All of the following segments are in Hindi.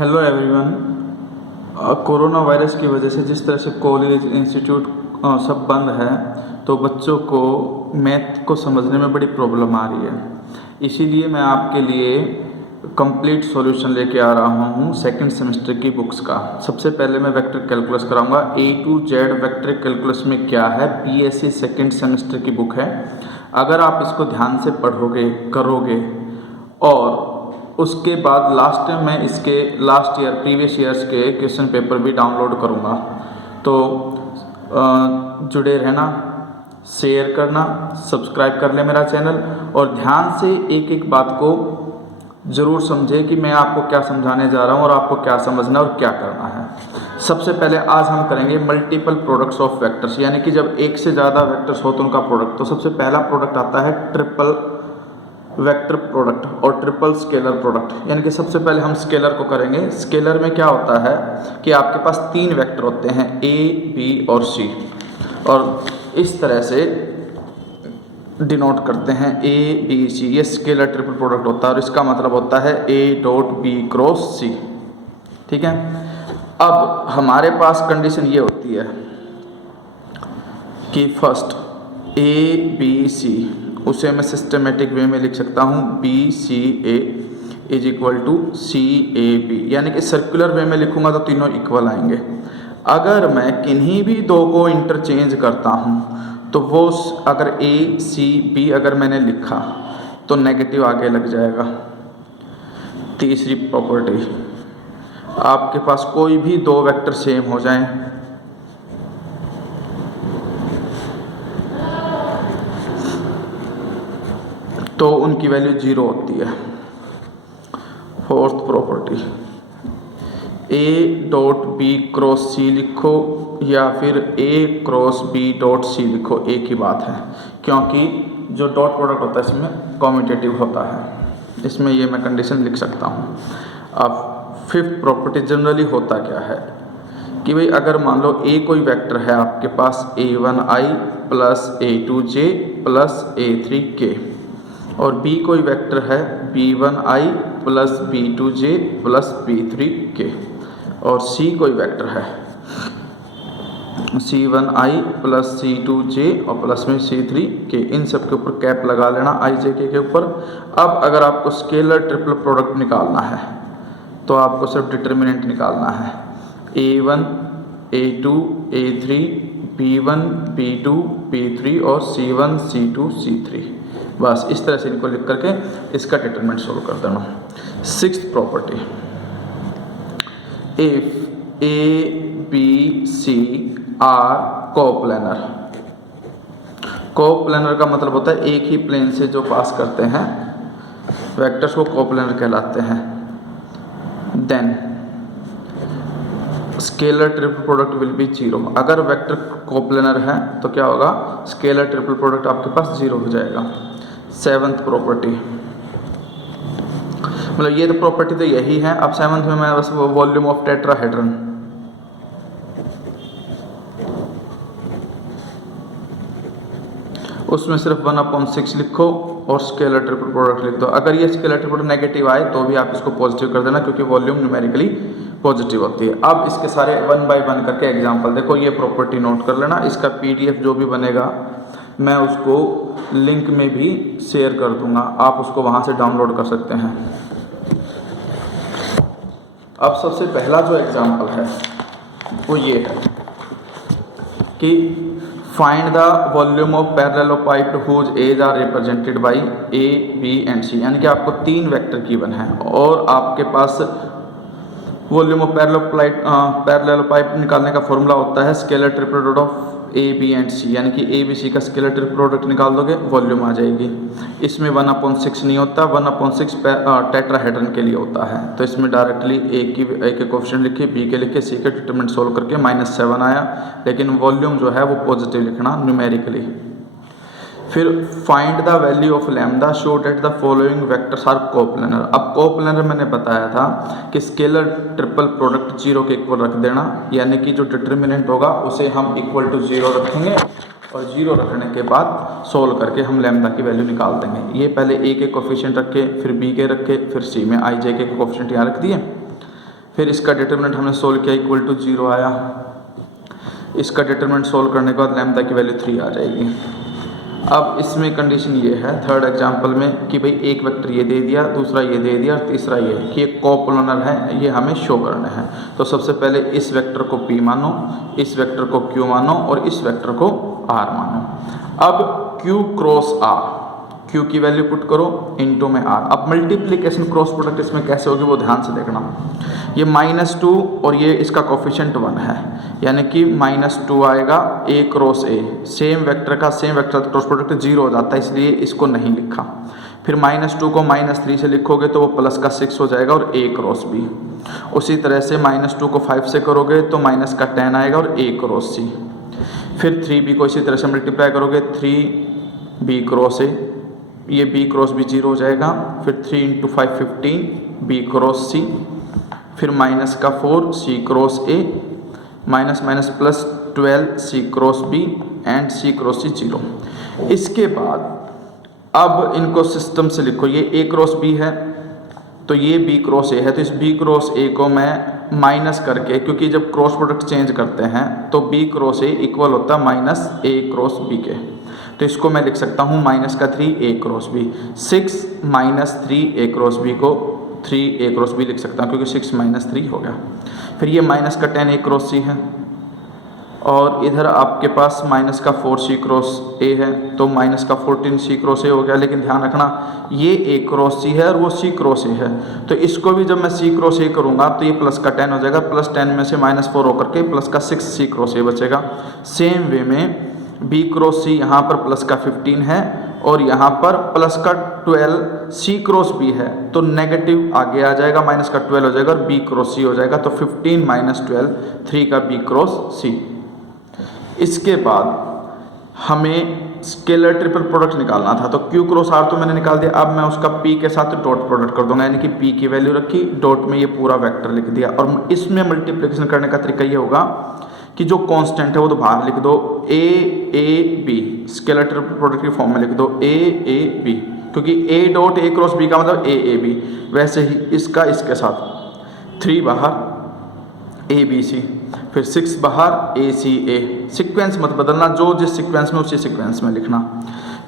Hello everyone. कोरोना वायरस की वजह से जिस तरह से कॉलेज इंस्टीट्यूट सब बंद है, तो बच्चों को मैथ को समझने में बड़ी प्रॉब्लम आ रही है। इसीलिए मैं आपके लिए कंप्लीट सॉल्यूशन लेके आ रहा हूँ सेकंड सेमेस्टर की बुक्स का। सबसे पहले मैं वेक्टर कैलकुलस कराऊंगा। A to Z vector calculus में क्या है, BSc सेकंड सेमेस्टर की बुक है। अगर आप इसको ध्यान से पढ़ोगे करोगे और उसके बाद लास्ट में मैं इसके लास्ट ईयर प्रीवियस ईयर्स के क्वेश्चन पेपर भी डाउनलोड करूँगा। तो जुड़े रहना, शेयर करना, सब्सक्राइब कर ले मेरा चैनल और ध्यान से एक एक बात को ज़रूर समझे कि मैं आपको क्या समझाने जा रहा हूँ और आपको क्या समझना और क्या करना है। सबसे पहले आज हम करेंगे मल्टीपल प्रोडक्ट्स ऑफ वेक्टर्स, यानी कि जब एक से ज़्यादा वेक्टर्स हो तो उनका प्रोडक्ट। तो सबसे पहला प्रोडक्ट आता है ट्रिपल वेक्टर प्रोडक्ट और ट्रिपल स्केलर प्रोडक्ट। यानी कि सबसे पहले हम स्केलर को करेंगे। स्केलर में क्या होता है कि आपके पास तीन वेक्टर होते हैं A, B और C, और इस तरह से डिनोट करते हैं A, B, C। ये स्केलर ट्रिपल प्रोडक्ट होता है और इसका मतलब होता है A dot B cross C। ठीक है। अब हमारे पास कंडीशन ये होती है कि फर्स्ट A, B, C, उसे मैं सिस्टमेटिक वे में लिख सकता हूँ BCA is equal to CAB, यानी कि सर्कुलर वे में लिखूँगा तो तीनों इक्वल आएंगे। अगर मैं किन्हीं भी दो को इंटरचेंज करता हूँ तो वो अगर ACB अगर मैंने लिखा तो नेगेटिव आगे लग जाएगा। तीसरी प्रॉपर्टी, आपके पास कोई भी दो वेक्टर सेम हो जाएं तो उनकी वैल्यू 0 होती है। Fourth property, A dot B cross C लिखो या फिर A cross B dot C लिखो, एक ही बात है, क्योंकि जो डॉट प्रोडक्ट होता है इसमें कॉम्यूटेटिव होता है। इसमें ये मैं कंडीशन लिख सकता हूँ। अब फिफ्थ प्रॉपर्टी, जनरली होता क्या है कि भाई अगर मान लो A कोई वेक्टर है आपके पास A1i plus A2j plus A3k, और B कोई वेक्टर है B1i plus B2j plus B3k, और C कोई वेक्टर है C1i प्लस C2j और प्लस में C3k। इन सब के ऊपर कैप लगा लेना ijk के ऊपर। अब अगर आपको स्केलर ट्रिपल प्रोडक्ट निकालना है तो आपको सिर्फ डिटर्मिनेंट निकालना है A1, A2, A3, B1, B2, B3 और C1, C2, C3। बस इस तरह से इनको लिख करके इसका डिटरमिनेंट सोल्व कर देना। Sixth property, if A, B, C are coplanar. Coplanar का मतलब होता है एक ही प्लेन से जो पास करते हैं वेक्टर्स को कोप्लेनर कहलाते हैं। Then scalar triple product will be 0। अगर वेक्टर कोप्लेनर है तो क्या होगा, स्केलर ट्रिपल प्रोडक्ट आपके पास 0 हो जाएगा। सेवंथ प्रॉपर्टी, मतलब ये तो प्रॉपर्टी तो यही है। अब सेवंथ में मैं बस वॉल्यूम ऑफ टेट्राहेड्रन, उसमें सिर्फ 1/6 लिखो और स्केलर ट्रिपल प्रोडक्ट लिख दो। अगर ये स्केलर ट्रिपल प्रोडक्ट नेगेटिव आए तो भी आप इसको पॉजिटिव कर देना, क्योंकि वॉल्यूम न्यूमेरिकली पॉजिटिव होती है। अब इसके सारे 1 बाय 1 करके एग्जांपल देखो। ये प्रॉपर्टी नोट कर लेना। इसका PDF जो भी बनेगा मैं उसको लिंक में भी शेयर कर दूंगा, आप उसको वहाँ से डाउनलोड कर सकते हैं। अब सबसे पहला जो एग्जांपल है वो ये है कि find the volume of parallelepiped whose edge are represented by A, B and C। यानी कि आपको तीन वेक्टर गिवन है और आपके पास वॉल्यूम ऑफ पैरेललोपाइप निकालने का फॉर्मूला होता है scalar triple product of A, B and C, यानी कि A, B, C का स्केलर ट्रिपल प्रोडक्ट निकाल दोगे वॉल्यूम आ जाएगी। इसमें 1/6 नहीं होता, 1/6 टेट्राहेड्रन के लिए होता है। तो इसमें डायरेक्टली A के कोफिशिएंट लिखे, B के लिखे, C के डिटरमिनेंट सोल्व करके -7 आया, लेकिन वॉल्यूम जो है वो पॉजिटिव लिखना न्यूमेरिकली। फिर find the value of lambda show that the following vectors are coplanar. अब कोप्लेनर मैंने बताया था कि स्केलर ट्रिपल प्रोडक्ट 0 के इक्वल रख देना, यानी कि जो डिटर्मिनेंट होगा उसे हम इक्वल टू 0 रखेंगे और 0 रखने के बाद सोल्व करके हम लैम्डा की वैल्यू निकाल देंगे। ये पहले A के कोफिशिएंट रखे, फिर B के रखे, फिर C में i j के कोफिशिएंट यहाँ रख दिए। फिर इसका डिटरमिनेंट हमने सोल्व किया, इक्वल टू 0 आया। इसका डिटरमिनेंट सोल्व करने के बाद लैम्डा की वैल्यू 3 आ जाएगी। अब इसमें कंडीशन ये है थर्ड एग्जांपल में कि भाई एक वेक्टर ये दे दिया, दूसरा ये दे दिया और तीसरा ये कि एक कोप्लानर है, ये हमें शो करना है। तो सबसे पहले इस वेक्टर को P मानो, इस वेक्टर को Q मानो और इस वेक्टर को R मानो। अब Q क्रॉस R, Q की वैल्यू पुट करो इनटू में R। अब मल्टीप्लिकेशन क्रॉस प्रोडक्ट इसमें कैसे होगी वो ध्यान से देखना। ये -2 और ये इसका कोफिशिएंट 1 है, यानी कि -2 आएगा A cross A। Same vector का सेम वेक्टर क्रॉस प्रोडक्ट 0 हो जाता है, इसलिए इसको नहीं लिखा। फिर -2 को -3 से लिखोगे तो वो प्लस का 6 हो जाएगा और A क्रॉस B। उसी तरह से -2 को 5 से करोगे तो माइनस का 10 आएगा और A क्रॉस C। फिर 3B को इसी तरह से मल्टीप्लाई करोगे 3B क्रॉस A, ये B क्रॉस B 0 हो जाएगा। फिर 3 × 5 15 B क्रॉस C। फिर माइनस का 4 C cross A, minus minus plus 12 C cross B and C cross C 0। इसके बाद अब इनको सिस्टम से लिखो, ये A क्रॉस B है तो ये B क्रॉस A है, तो इस B क्रॉस A को मैं माइनस करके, क्योंकि जब क्रॉस प्रोडक्ट चेंज करते हैं तो B क्रॉस A इक्वल होता है माइनस A क्रॉस B के, तो इसको मैं लिख सकता हूँ माइनस का 3 A cross B। 6 minus 3 A cross B को 3 A क्रॉस B लिख सकता हूँ क्योंकि 6 माइनस 3 हो गया। फिर ये माइनस का 10 A क्रॉस C है और इधर आपके पास माइनस का 4 C क्रॉस A है, तो माइनस का 14 C क्रॉस A हो गया। लेकिन ध्यान रखना ये A क्रॉस C है और वो C क्रॉस A है, तो इसको भी जब मैं C क्रॉस A करूँगा तो ये प्लस का 10 हो जाएगा, प्लस 10 में से -4 होकर के प्लस का 6 C क्रॉस A बचेगा। सेम वे में B क्रॉस C यहाँ पर प्लस का 15 है और यहाँ पर प्लस का 12 C क्रॉस B है, तो नेगेटिव आगे आ जाएगा, माइनस का 12 हो जाएगा और B क्रॉस C हो जाएगा, तो 15 माइनस 12 3 का B क्रॉस C। इसके बाद हमें स्केलर ट्रिपल प्रोडक्ट निकालना था, तो Q क्रॉस R तो मैंने निकाल दिया। अब मैं उसका P के साथ डॉट प्रोडक्ट कर दूंगा, यानी कि P की वैल्यू रखी, डॉट में ये पूरा वेक्टर लिख दिया। और इसमें मल्टीप्लिकेशन करने का तरीका ये होगा कि जो कांस्टेंट है वो तो बाहर लिख दो, A स्केलर ट्रिपल प्रोडक्ट की फॉर्म में लिख दो A क्योंकि A dot A cross B का मतलब A। वैसे ही इसका इसके साथ 3 बाहर ABC, फिर 6 बाहर ACA। सीक्वेंस मत बदलना, जो जिस सीक्वेंस में उसी सीक्वेंस में लिखना।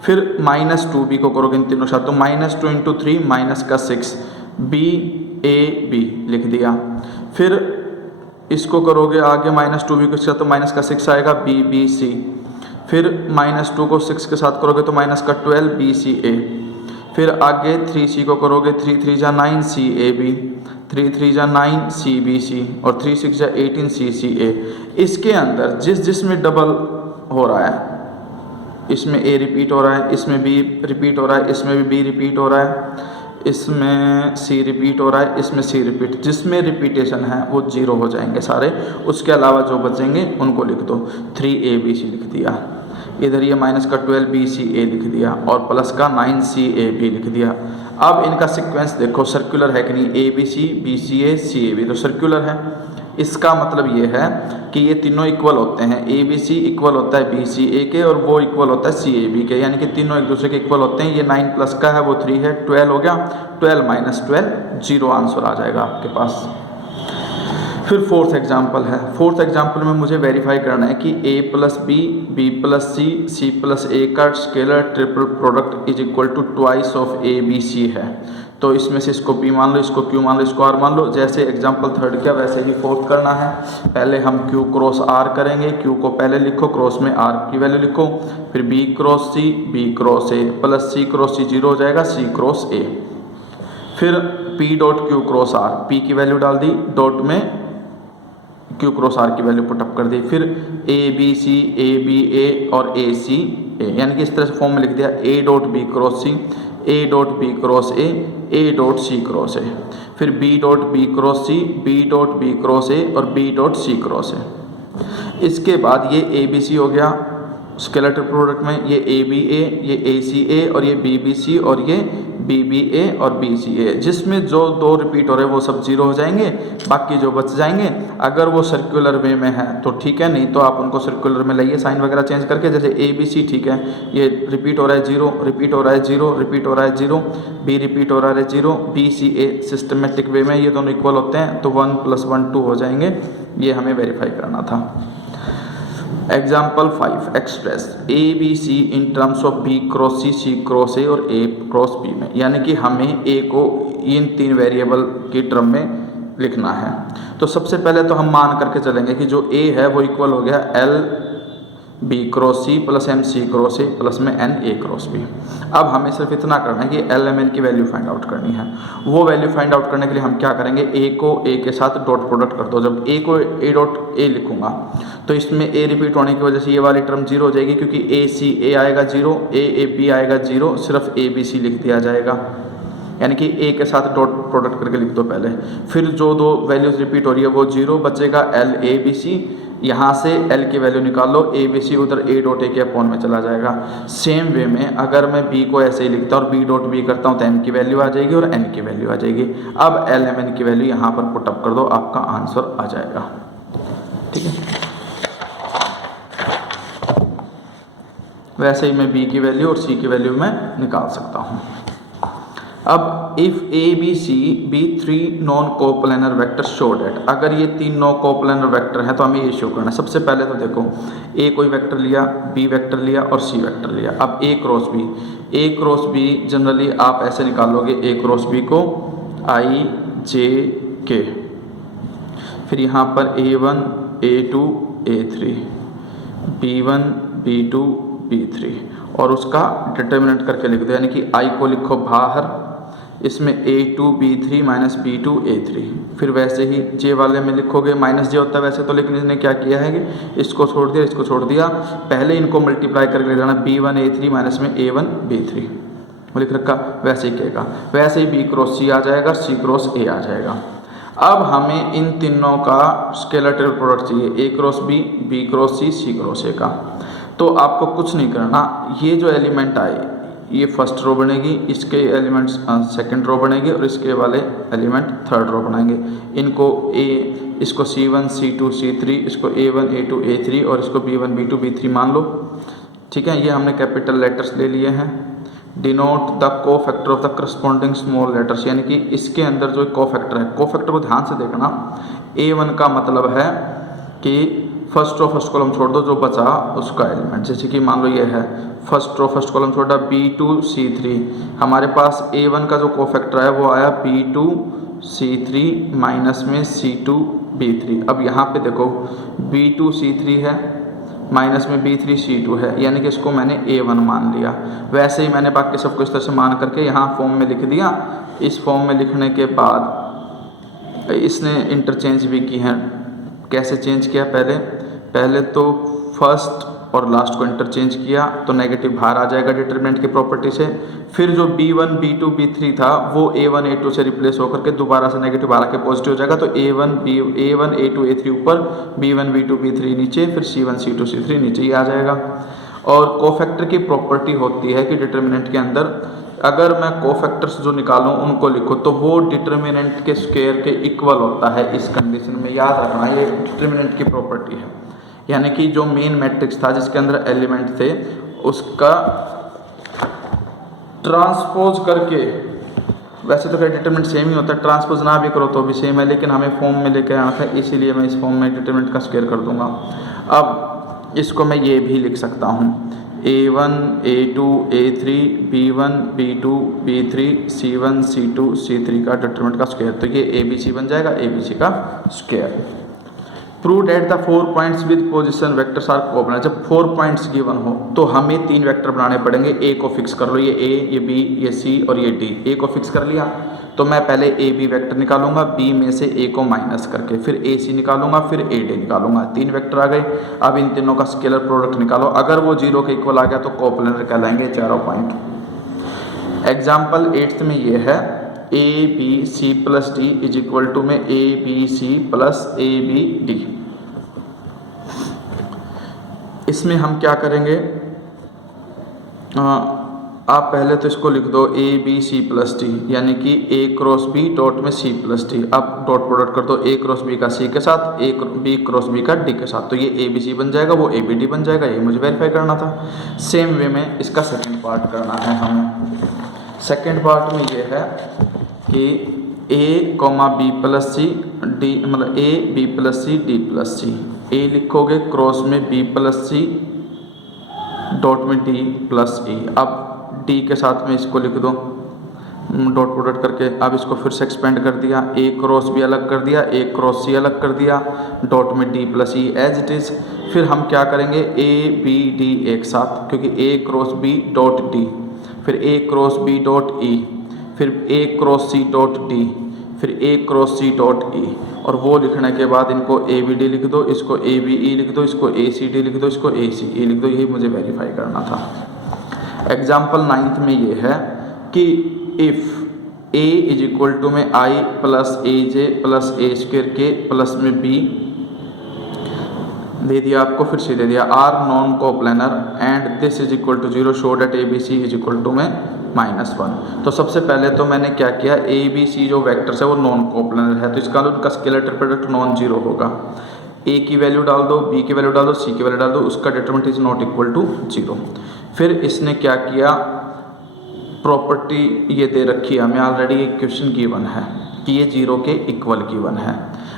फिर -2B को करोगे इन तीनों साथ, तो -2 × 3 माइनस का 6 BAB लिख दिया। फिर इसको करोगे आगे -2B के साथ तो माइनस का 6 आएगा BBC। फिर -2 को 6 के साथ करोगे तो माइनस का 12 BCA। फिर आगे 3C को करोगे 3 3 जा 9 CAB, 3 3 जा 9 CBC और 3 6 जा 18 CCA। इसके अंदर जिस में डबल हो रहा है, इसमें A रिपीट हो रहा है, इसमें B रिपीट हो रहा है, इसमें भी B रिपीट हो रहा है, इसमें C रिपीट हो रहा है, इसमें C रिपीट, जिसमें रिपीटेशन है वो 0 हो जाएंगे सारे। उसके अलावा जो बचेंगे उनको लिख दो, 3ABC लिख दिया। इधर ये माइनस का 12 BCA लिख दिया और प्लस का 9 CAB लिख दिया। अब इनका सीक्वेंस देखो सर्कुलर है कि नहीं, ABC BCA CAB तो सर्कुलर है। इसका मतलब ये है कि ये तीनों इक्वल होते हैं, ABC इक्वल होता है BCA के और वो इक्वल होता है CAB के, यानी कि तीनों एक दूसरे के इक्वल होते हैं। ये 9 प्लस का है वो 3 है, 12 हो गया, 12 माइनस 12 0 आंसर आ जाएगा आपके पास। फिर फोर्थ एग्जाम्पल है। फोर्थ एग्जाम्पल में मुझे वेरीफाई करना है कि A plus B plus C plus A का scalar triple product is equal to twice of ABC है। तो इसमें से इसको P मान लो, इसको Q मान लो, इसको R मान लो। जैसे एग्जाम्पल थर्ड किया वैसे ही फोर्थ करना है। पहले हम Q क्रॉस R करेंगे, Q को पहले लिखो, क्रॉस में R की वैल्यू लिखो, फिर B cross A plus C cross C 0 हो जाएगा, C क्रॉस A। फिर P dot Q cross R, P की वैल्यू डाल दी, डॉट में Q क्रॉस R की वैल्यू पुटअप कर दी। फिर ABC ABA और AC A, यानी कि इस तरह से फॉर्म में लिख दिया A dot B cross C, A dot B cross A dot C cross A। फिर B dot B cross C, B dot B cross A और B dot C cross A। इसके बाद ये ABC हो गया स्केलेटल प्रोडक्ट में ये ABA, ये ACA और ये BBC और ये BBA और BCA, जिसमें जो दो रिपीट हो रहे हैं वो सब जीरो हो जाएंगे, बाकी जो बच जाएंगे अगर वो सर्कुलर वे में है तो ठीक है, नहीं तो आप उनको सर्कुलर में लाइए साइन वगैरह चेंज करके। जैसे ABC ठीक है, ये रिपीट हो रहा है जीरो, रिपीट हो रहा है जीरो, रिपीट हो रहा है जीरो, B रिपीट हो रहा है जीरो, BCA सिस्टमेटिक वे में ये दोनों इक्वल होते हैं तो 1 + 1 2 हो जाएंगे। ये हमें वेरीफाई करना था। Example 5 express ABC in terms of B cross C cross A और A क्रॉस B में, यानी कि हमें A को इन तीन वेरिएबल की टर्म में लिखना है। तो सबसे पहले तो हम मान करके चलेंगे कि जो A है वो इक्वल हो गया LB cross C plus MC cross A plus में NA क्रॉस B। अब हमें सिर्फ इतना करना है कि LMN की वैल्यू फाइंड आउट करनी है। वो वैल्यू फाइंड आउट करने के लिए हम क्या करेंगे, A को A के साथ डॉट प्रोडक्ट कर दो। जब A को A डॉट A लिखूंगा तो इसमें A रिपीट होने की वजह से ये वाली टर्म जीरो हो जाएगी, क्योंकि ACA आएगा जीरो, AAB आएगा जीरो, सिर्फ ABC लिख दिया जाएगा, यानी कि A के साथ डॉट प्रोडक्ट करके लिख दो पहले। फिर जो दो वैल्यूज रिपीट हो रही है वो जीरो बचेगा, LABC, यहाँ से L की वैल्यू निकाल लो, ABC उधर A डॉट A के अपॉन में चला जाएगा। सेम वे में अगर मैं B को ऐसे ही लिखता और B डॉट B करता हूँ तो M की वैल्यू आ जाएगी और N की वैल्यू आ जाएगी। अब LMN की वैल्यू यहाँ पर पुटअप कर दो, आपका आंसर आ जाएगा। ठीक है, वैसे ही मैं B की वैल्यू और C की वैल्यू मैं निकाल सकता हूँ। अब if ABC be 3 non coplanar vector show that, अगर ये तीन नॉन कोप्लेनर वेक्टर हैं तो हमें ये शो करना है। सबसे पहले तो देखो A कोई वेक्टर लिया, B वेक्टर लिया और C वेक्टर लिया। अब A क्रॉस B जनरली आप ऐसे निकालोगे A क्रॉस B को I J K, फिर यहाँ पर A1 A2 A3 B1 B2 B3 और उसका डिटर्मिनेंट करके लिख दो, यानी कि I को लिखो बाहर, इसमें A2 B3 minus B2 A3। फिर वैसे ही J वाले में लिखोगे, माइनस J होता है वैसे तो, लेकिन इसने क्या किया है कि इसको छोड़ दिया, इसको छोड़ दिया, पहले इनको मल्टीप्लाई करके लिख देना B1 A3 माइनस में A1 B3 वो लिख रखा, वैसे ही कहेगा। वैसे ही B क्रॉस C आ जाएगा, C क्रॉस A आ जाएगा। अब हमें इन तीनों का स्केलेटल प्रोडक्ट चाहिए, A cross B cross C cross A का। तो आपको कुछ नहीं करना, ये जो एलिमेंट आए ये फर्स्ट रो बनेगी, इसके एलिमेंट्स सेकंड रो बनेगी और इसके वाले एलिमेंट थर्ड रो बनाएंगे। इनको इसको C1 C2 C3, इसको A1 A2 A3 और इसको B1 B2 B3 मान लो। ठीक है, ये हमने कैपिटल लेटर्स ले लिए हैं। डिनोट द को factor of the corresponding small letters, यानी कि इसके अंदर जो को फैक्टर है, को फैक्टर को ध्यान से देखना। A1 का मतलब है कि फर्स्ट रो फर्स्ट कॉलम छोड़ दो, जो बचा उसका एलिमेंट। जैसे कि मान लो ये है फर्स्ट रो फर्स्ट कॉलम छोड़ा B2 C3, हमारे पास A1 का जो को फैक्टर है वो आया B2 C3 माइनस में C2 B3। अब यहाँ पे देखो B2 C3 है माइनस में B3 C2 है, यानी कि इसको मैंने A1 मान लिया। वैसे ही मैंने बाकी सबको इस तरह से मान करके यहाँ फॉर्म में लिख दिया। इस फॉर्म में लिखने के बाद इसने इंटरचेंज भी की है। कैसे चेंज किया, पहले तो फर्स्ट और लास्ट को इंटरचेंज किया तो नेगेटिव बाहर आ जाएगा डिटरमिनेंट की प्रॉपर्टी से। फिर जो B1 B2 B3 था वो A1 A2 से रिप्लेस होकर के दोबारा से नेगेटिव बाहर आके पॉजिटिव हो जाएगा। तो A1 A2 A3 ऊपर, B1 B2 B3 नीचे, फिर C1 C2 C3 नीचे ही आ जाएगा। और कोफैक्टर की प्रॉपर्टी होती है कि डिटरमिनेंट के अंदर अगर मैं कोफैक्टर्स जो निकालूं उनको लिखो तो वो डिटरमिनेंट के स्क्वायर के इक्वल होता है। इस कंडीशन में याद रखना, ये डिटरमिनेंट की प्रॉपर्टी है। यानी कि जो मेन मैट्रिक्स था जिसके अंदर एलिमेंट थे उसका ट्रांसपोज करके, वैसे तो डिटरमिनेंट सेम ही होता है, ट्रांसपोज ना भी करो तो भी सेम है, लेकिन हमें फॉर्म में लेकर आना था इसीलिए मैं इस फॉर्म में डिटरमिनेंट का स्क्वायर कर दूंगा। अब इसको मैं ये भी लिख सकता हूँ A1 A2 A3 B1 B2 B3 C1 C2 C3 का डिटरमिनेंट का स्क्वायर, तो ये ABC बन जाएगा, ABC का square. Prove that the 4 points with position vectors are coplanar. जब 4 पॉइंट्स गिवन हो तो हमें 3 वेक्टर बनाने पड़ेंगे। A को फिक्स कर लो, ये A ये B ये C और ये D। A को फिक्स कर लिया तो मैं पहले AB वेक्टर निकालूंगा, B में से A को माइनस करके, फिर AC निकालूंगा, फिर AD निकालूंगा। 3 वेक्टर आ गए। अब इन तीनों का स्केलर प्रोडक्ट निकालो, अगर वो 0 के इक्वल आ गया तो कोप्लेनर कहलाएंगे चारों पॉइंट। एग्जाम्पल 8th में ये है ABC plus D is equal to में ABC प्लस ABD। इसमें हम क्या करेंगे, आप पहले तो इसको लिख दो A B C plus D, यानी कि ए क्रॉस बी डॉट में सी प्लस डी। अब डॉट प्रोडक्ट कर दो ए क्रॉस बी का सी के साथ, ए बी क्रॉस बी का डी के साथ, तो ये ए बी सी बन जाएगा, वो ए बी डी बन जाएगा। ये मुझे वेरीफाई करना था। सेम वे में इसका सेकंड पार्ट करना है हमें। सेकंड पार्ट में ये है कि A comma B plus C D, मतलब A B plus C D plus C, A लिखोगे क्रॉस में बी प्लस सी डॉट में डी प्लस ई। अब डी के साथ में इसको लिख दो डॉट प्रोडक्ट करके। अब इसको फिर से एक्सपेंड कर दिया, ए क्रॉस बी अलग कर दिया, ए क्रॉस सी अलग कर दिया, डॉट में D plus E as it is. फिर हम क्या करेंगे, ए बी डी एक साथ, क्योंकि ए क्रॉस बी डॉट डी, फिर ए क्रॉस बी डॉट ई, फिर ए क्रॉस सी डॉट डी, फिर ए क्रॉस सी डॉट ई। और वो लिखने के बाद इनको ए बी डी लिख दो, इसको ए बी ई लिख दो, इसको ए सी डी लिख दो, इसको ए सी ई लिख दो। यही मुझे वेरीफाई करना था। एग्जाम्पल 9th में ये है कि if A is equal to में I plus A J plus A square K plus में बी दे दिया आपको, फिर से दे दिया are non coplanar and this is equal to 0 show that A B C is equal to में -1। तो सबसे पहले तो मैंने क्या किया, ए बी सी जो वेक्टर्स है वो नॉन कोप्लेनर है, तो इसका उनका स्केलर प्रोडक्ट नॉन जीरो होगा। ए की वैल्यू डाल दो, बी की वैल्यू डाल दो, सी की वैल्यू डाल दो, उसका determinant is not equal to 0। फिर इसने क्या किया, प्रॉपर्टी ये दे रखी है हमें ऑलरेडी, एक क्वेश्चन गिवन है कि ये 0 के इक्वल गिवन है।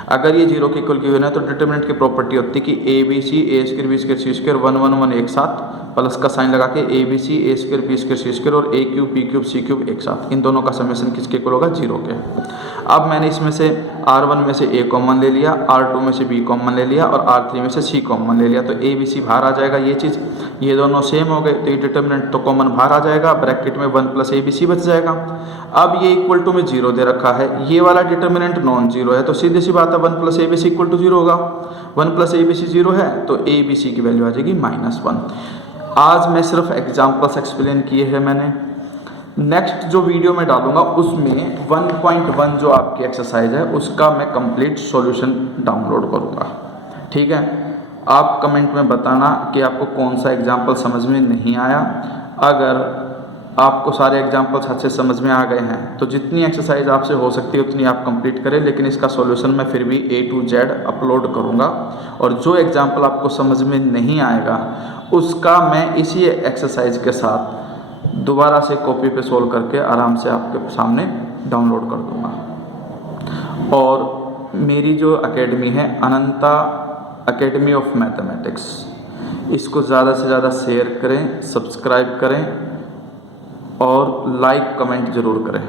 अगर ये 0 के इक्वल गिवन है तो डिटरमिनेंट की प्रॉपर्टी होती है कि A B C A square B square C square 1 1 1 एक साथ, प्लस का साइन लगा के A B C A square B square C square और A cube B cube C cube एक साथ, इन दोनों का समेशन किसके इक्वल होगा, 0 के। अब मैंने इसमें से R1 में से A कॉमन ले लिया, R2 में से B कॉमन ले लिया और R3 में से C कॉमन ले लिया, तो A B C बाहर आ जाएगा। ये चीज़, ये दोनों सेम हो गए तो ये डिटरमिनेंट तो कॉमन बाहर आ जाएगा, ब्रैकेट में 1 प्लस ABC बच जाएगा। अब ये इक्वल टू में 0 दे रखा है, ये वाला डिटरमिनेंट नॉन जीरो है, तो सीधी सी बात है 1 प्लस ABC इक्वल टू 0 होगा। 1 प्लस ABC 0 है तो ABC की वैल्यू आ जाएगी -1। आज मैं सिर्फ एग्जाम्पल्स एक्सप्लेन किए हैं मैंने। नेक्स्ट जो वीडियो में डालूंगा उसमें 1.1 जो आपकी एक्सरसाइज है उसका मैं कंप्लीट सॉल्यूशन डाउनलोड करूंगा। ठीक है, आप कमेंट में बताना कि आपको कौन सा एग्जाम्पल समझ में नहीं आया। अगर आपको सारे एग्जाम्पल्स अच्छे समझ में आ गए हैं तो जितनी एक्सरसाइज आपसे हो सकती है उतनी आप कंप्लीट करें, लेकिन इसका सॉल्यूशन मैं फिर भी A to Z अपलोड करूंगा। और जो एग्जाम्पल आपको समझ में नहीं आएगा उसका मैं इसी एक्सरसाइज के साथ दोबारा से कॉपी पे सोल्व करके आराम से आपके सामने डाउनलोड कर दूंगा। और मेरी जो एकेडमी है अनंता एकेडमी ऑफ मैथमेटिक्स, इसको ज़्यादा से ज़्यादा शेयर करें, सब्सक्राइब करें और लाइक कमेंट ज़रूर करें।